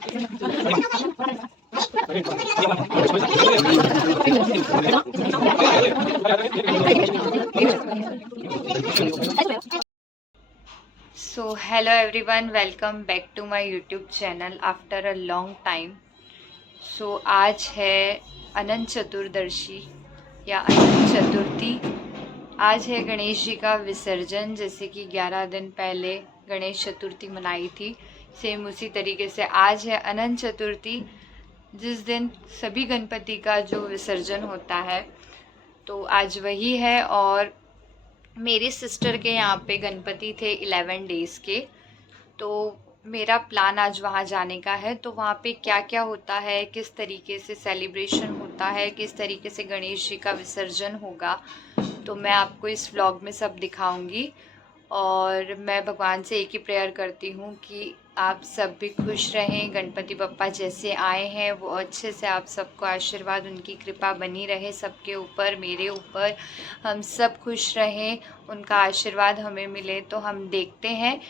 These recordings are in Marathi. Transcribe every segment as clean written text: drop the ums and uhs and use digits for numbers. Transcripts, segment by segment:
So hello everyone, welcome back to my YouTube channel after a long time. So आज है अनंत चतुर्दशी या अनंत चतुर्थी। आज है गणेश जी का विसर्जन। जैसे कि 11 दिन पहले गणेश चतुर्थी मनाई थी, सेम उसी तरीके से आज है अनंत चतुर्थी, जिस दिन सभी गणपति का जो विसर्जन होता है। तो आज वही है। और मेरी सिस्टर के यहाँ पे गणपति थे 11 डेज़ के, तो मेरा प्लान आज वहाँ जाने का है। तो वहाँ पे क्या क्या होता है, किस तरीके से सेलिब्रेशन होता है, किस तरीके से गणेश जी का विसर्जन होगा, तो मैं आपको इस व्लॉग में सब दिखाऊंगी। और मैं भगवान से एक ही प्रेयर करती हूँ कि आप सब भी खुश रहें। गणपति बप्पा जैसे आए हैं वो अच्छे से आप सबको आशीर्वाद, उनकी कृपा बनी रहे सबके ऊपर, मेरे ऊपर। हम सब खुश रहें, उनका आशीर्वाद हमें मिले। तो हम देखते हैं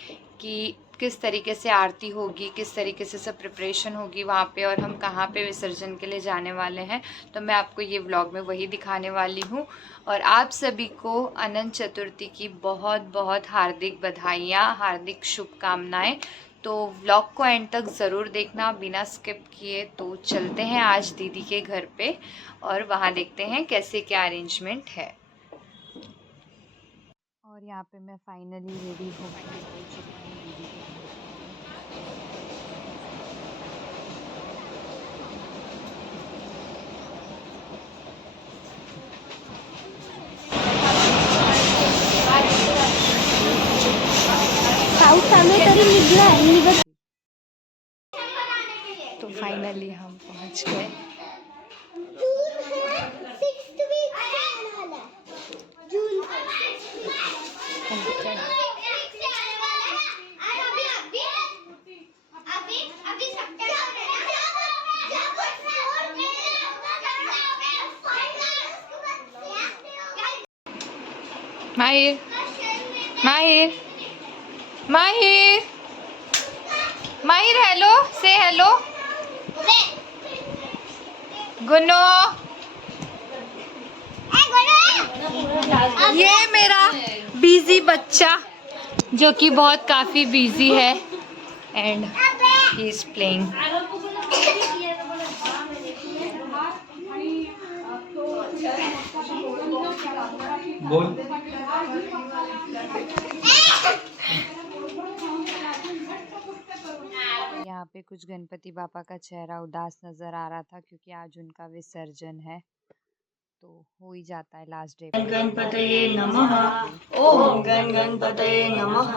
कि किस तरीके से आरती होगी, किस तरीके से सब प्रिपरेशन होगी वहाँ पे, और हम कहाँ पे विसर्जन के लिए जाने वाले हैं। तो मैं आपको ये व्लॉग में वही दिखाने वाली हूँ। और आप सभी को अनंत चतुर्थी की बहुत बहुत हार्दिक बधाइयाँ, हार्दिक शुभकामनाएं। तो व्लॉग को एंड तक ज़रूर देखना बिना स्किप किए। तो चलते हैं आज दीदी के घर पे और वहाँ देखते हैं कैसे क्या अरेंजमेंट है। और यहाँ पे मैं फाइनली रेडी होकर पहुँच चुकी हूँ दीदी के घर पे। तो फाइनली हम पहुँच गए। माहिर, माहिर, माहिर, माहिर, हेलो, से हेलो। गुनो, ये मेरा बिजी बच्चा जो कि बहुत काफ़ी बिजी है एंड ही इज प्लेइंग। यहाँ पे कुछ गणपति बापा का चेहरा उदास नजर आ रहा था क्योंकि आज उनका विसर्जन है। तो हो ही जाता है लास्ट डे पे। गणपतये नमः। ओम गण गणपतये नमः।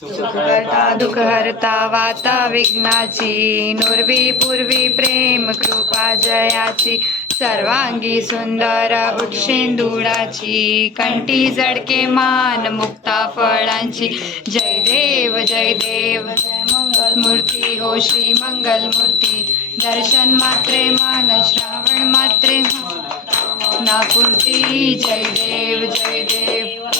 सुखकर्ता दुःखहर्ता वार्ता विघ्नाची, नुर्वी पूर्वी प्रेम कृपा जयाची, सर्वांगी सुंदर उच्छेंदुळाची, कंठी जडके मान मुक्ता फळांची। जय देव जय देव, जय मंगल मूर्ती हो श्री मंगल मूर्ती। दर्शन मात्रे मान, श्रावण मात्रे नापुरती। जय देव जय देव,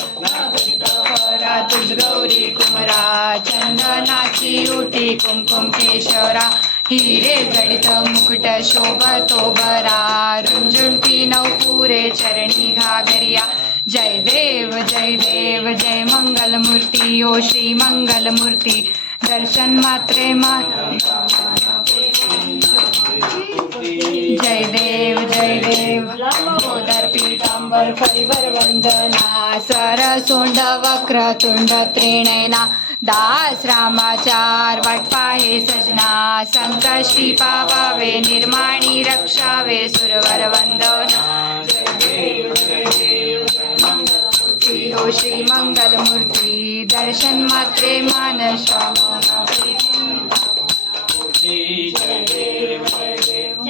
तुझ गौरी कुमरा, चंदनाची ओटी कुमकुम केशरा, हिरे जडित मुकुट शोभतो बरा, रुंजुंटी नवपुरे चरणी घागरिया। जय देव जय देव, जय मंगल मूर्ती ओ श्री मंगल मूर्ती। दर्शन मात्रे मान, जय देव जय देव। गोदर पीतांबर परिवर वंदना, सरसोंड वक्र तुंड त्रिनयना, दास रामाचार वाट पाहे सजना, संकष्टी पावावे निर्माणी रक्षावे सुरवर वंदना। जय देव जय हो श्री मंगल मूर्ती। दर्शन मात्रे मान श्रावण। जय देव जय देव,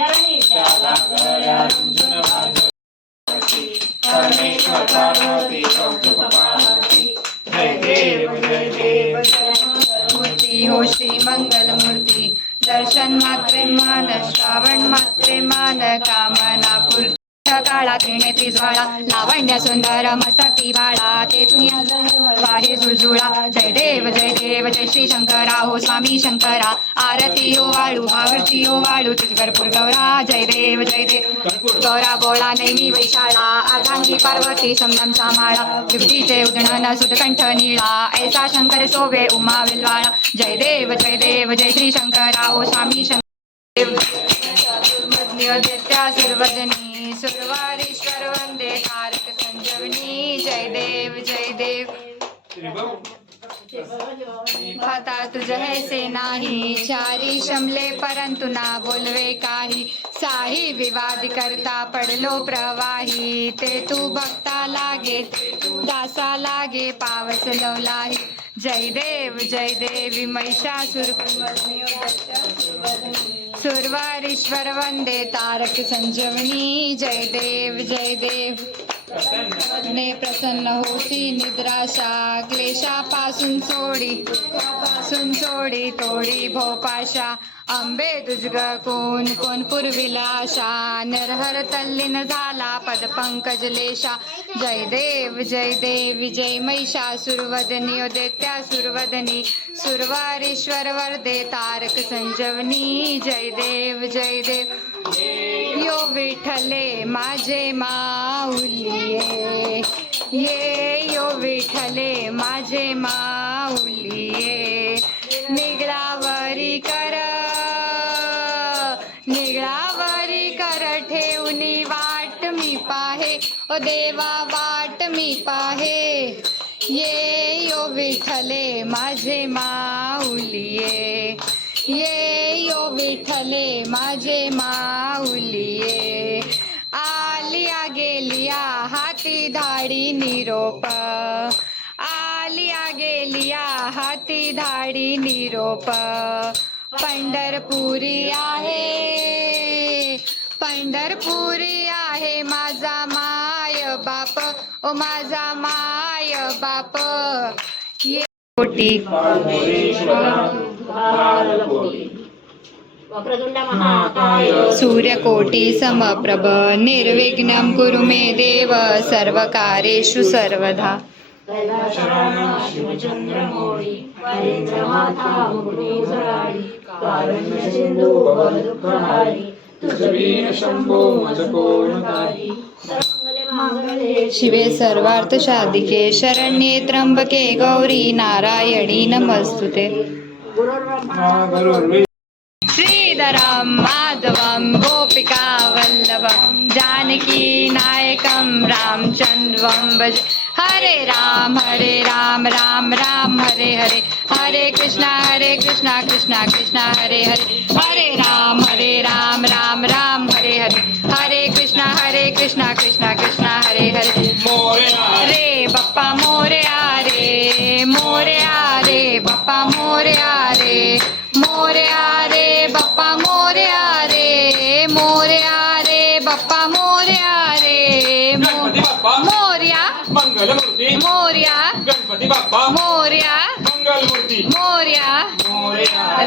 परमेश्वर पार्वती कौतुक पार्वती। जय देव जय देव, मूर्ति हो श्री मंगल मूर्ति। दर्शन मात्रे मान, श्रावण मात्रे मान, कामना पूर्ति। काळा त्रिनेत्री ज्वाळा लावण्य सुंदर मस्तकी बाळा तेथून वाहे झुळझुळा जय देव जय श्री शंकरा हो स्वामी शंकरा आरती ओ वाळू भावरती ओ वाळू तुझ भरपूर गौरा जय देव गौरा बोळा नेहमी वैशाळा अर्धांगी पार्वती समदमचा माळा विभूतीचे उदणन सुतकंठ निळा ऐसा शंकर शोभे उमा विल्वाळा जय देव जय श्री शंकरा ओ स्वामी शंकर देत्या सुरवदनी सुरवारीश्वर वंदे तारक संजीवनी जय देव आता तुझ से नाही चारी शमले परंतु ना बोलवे काही साही विवाद करता पडलो प्रवाही ते तू भक्ता लागे दासा लागे पावस लवलाही जय देवी महिषासुर सुरवारीश्वर वंदे तारक संजीवनी जय देव ने प्रसन्न होती निद्राशा क्लेशापासून सोडी तोडी भोपाशा अंबे तुझग कोण पुरविला आशा निर्हर तल्लीन झाला पद पंकज लेशा जय देव विजय महिषासुरवदनी उदेत्या सुरवदनी सुरवारीश्वर वरदे तारक संजीवनी जय देव यो विठ्ठले माझे माऊलिये ये यो विठ्ठले माझे माऊलिये निगळावरी कर ठेवणी वाट मी पाहे ओ देवा वाट मी पाहे ये यो विठ्ठले माझे माऊलिये ये यो विठ्ठले माझे माऊलिये आलिया गेलिया हाती धाडी निरोप आलिया गेलिया हाती धाडी निरोप पंढरपुरी आहे माझा माय बाप ओ माझा माय बाप ये कोटी सूर्यकोटी समप्रभ निर्विघ्नं कुरु मे देव सर्वकार्येषु सर्वदा शिवे सर्वार्थ साधिके शरण्ये त्र्यंबके गौरी नारायणी नमस्तुते श्रीधरं माधवं गोपिका वल्लभं जानकी नायकं रामचन्द्रं भज हरे राम राम राम हरे हरे हरे कृष्णा कृष्णा कृष्णा हरे हरे हरे राम राम राम हरे हरे हरे कृष्णा कृष्णा कृष्णा हरे हरे रे बप्पा मोरया रे बप्पा मोरया रे बप्पा मोरया रे बप्पा मोरया रे मोरया मंगलमूर्ती मोरया गणपती बाप्पा मोरया मंगलमूर्ती मोरया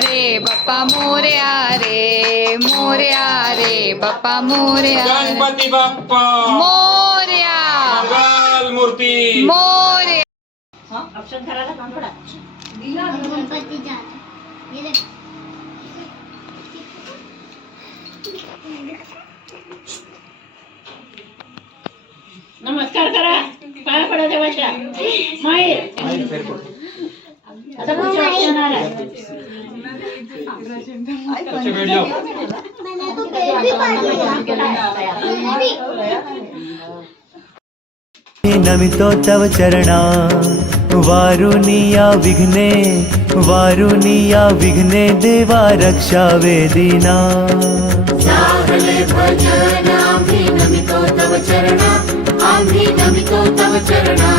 रे बप्पा मोरया रे बप्पा मोरया गणपती बाप्पा मोरया मंगलमूर्ती मोरया ऑप्शन करायला काम पडा नमस्कार करा पाया पडा देवाच्या माहेर आता पुढच्या वर्षी येणार आहे नमितो तव चरणा वारुनिया विघ्ने देवा रक्षा वेदिना साहले भजन आम्ही नमितो तव चरणा आम्ही नमितो तव चरणा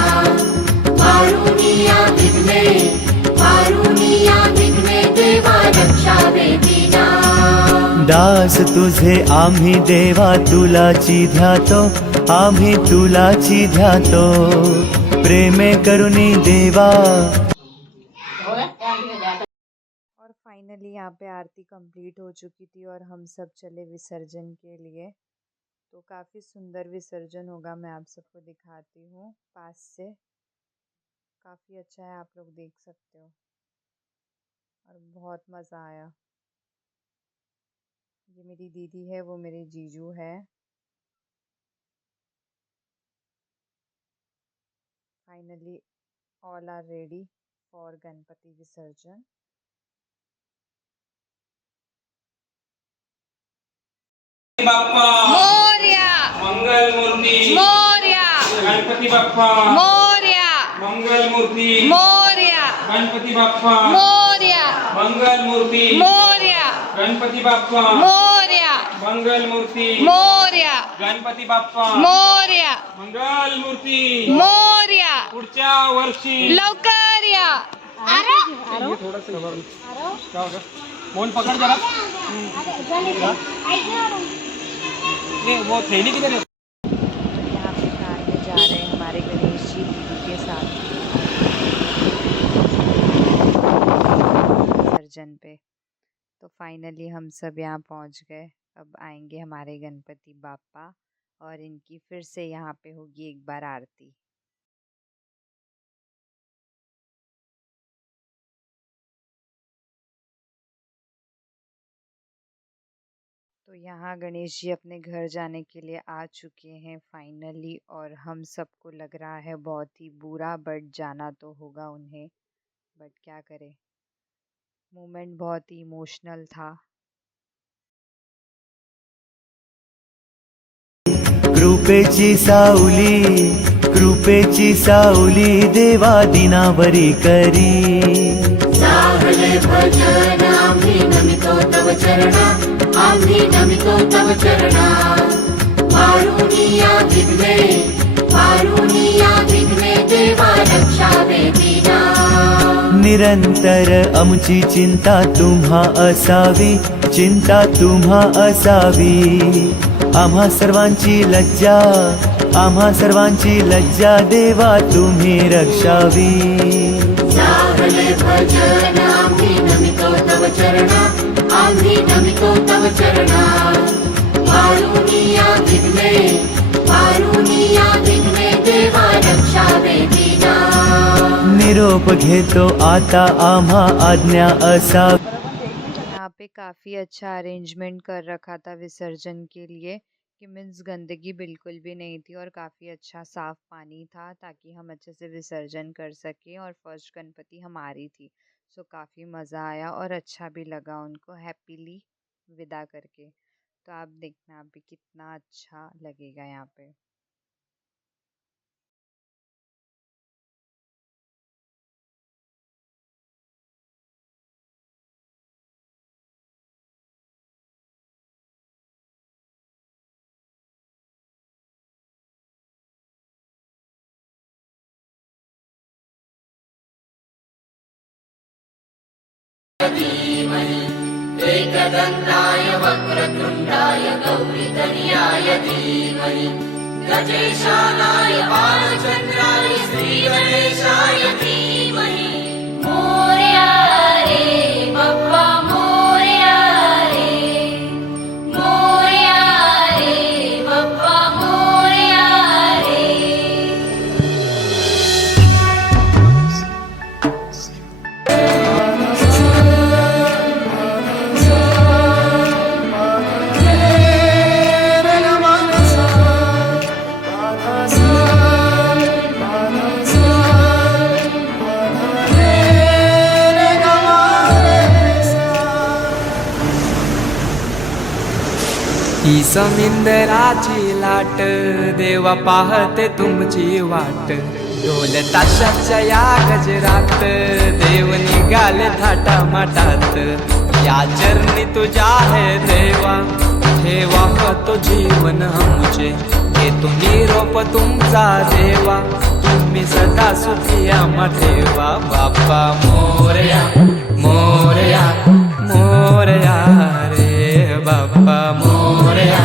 वारुनिया विघ्ने देवा रक्षा वेदिना दास तुझे आम्ही देवा तुलाची ध्यातो आम्ही तुलाची ध्यातो प्रेमे करुणी देवा। और फाइनली यहाँ पे आरती कंप्लीट हो चुकी थी और हम सब चले विसर्जन के लिए। तो काफ़ी सुंदर विसर्जन होगा, मैं आप सबको दिखाती हूँ पास से। काफ़ी अच्छा है, आप लोग देख सकते हो और बहुत मज़ा आया। ये मेरी दीदी है, वो मेरे जीजू है। Finally all are ready for Ganpati visarjan. Bappa Morya, मंगल मूर्ती मोरया, गणपती बाप्पा मोरया, मंगल मूर्ती मोरया, गणपती बाप्पा मोरया, मंगल मूर्ती मोरया, गणपती बाप्पा मोरया, मंगल मूर्ती मोरया, गणपती बाप्पा मोरया, मंगल मूर्ती मोरया, पुढच्या वर्षी लवकर या। फोन पकड़ जरा वो थैली किधर है? यहाँ पे कार में जा रहे हैं हमारे गणेश जी दीदी के साथ विसर्जन पे। तो फाइनली हम सब यहाँ पहुँच गए। अब आएंगे हमारे गणपति बाप्पा और इनकी फिर से यहाँ पे होगी एक बार आरती। तो यहाँ गणेश जी अपने घर जाने के लिए आ चुके हैं फाइनली, और हम सबको लग रहा है बहुत ही बुरा, बट जाना तो होगा उन्हें, बट क्या करें, मोमेंट बहुत ही इमोशनल था। कृपेची सावली देवा दिनावरी करी। साहले भजन आम्ही नमितो तव चरणा, आम्ही नमितो तव चरणा। पारुनिया विघ्ने देवा रक्षावे दीना। निरंतर आमची चिंता तुम्हा असावी, आम्हा सर्वांची लज्जा देवा तुम्ही रक्षावी। साहले भजन आम्ही नमितो तव चरणा, आम्ही नमितो तव चरणा। पारुनिया विघ्ने देवा रक्षावे दीना। निरोप घेतो आता आम्हा आज्ञा असावी। यहाँ पे काफ़ी अच्छा अरेंजमेंट कर रखा था विसर्जन के लिए, कि मीन्स गंदगी बिल्कुल भी नहीं थी और काफ़ी अच्छा साफ पानी था, ताकि हम अच्छे से विसर्जन कर सकें। और फर्स्ट गणपति हमारी थी, सो काफ़ी मज़ा आया और अच्छा भी लगा उनको हैप्पीली विदा करके। तो आप देखना अभी कितना अच्छा लगेगा यहाँ पे। एकदन्ताय वक्रतुण्डाय गौरीतनयाय धीमहि। गजेशानाय बालचन्द्राय श्रीगणेशाय धीमहि। मोरया रे बप्पा मोरया रे, मोरया रे बप्पा मोरया रे। ही समिंदराची लाट देवा पाहते तुमची वाट। ढोल ताशाच्या या गजरात देव निघाले थाटा माटात। या चरणी तुझ्या है देवा ठेवा तो जीवन आमचे। हे तुम्ही रोप तुमचा देवा तुम्ही सदा सुखी आम्हा ठेवा। बाप्पा मोरया मोरया मोरया रे बाप्पा मोरया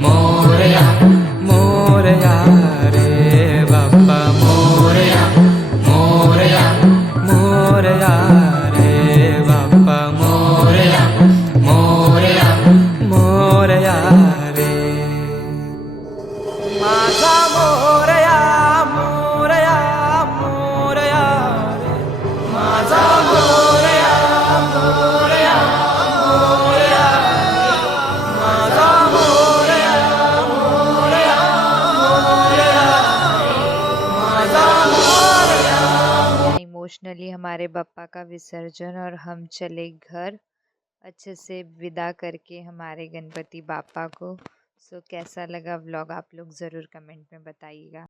मोरया मोरया रे बाप्पा मोरया मोरया मोरया रे बाप्पा मोरया मोरया मोरया रे। इमोशनली हमारे बप्पा का विसर्जन और हम चले घर अच्छे से विदा करके हमारे गणपति बापा को। सो कैसा लगा व्लॉग आप लोग ज़रूर कमेंट में बताइएगा।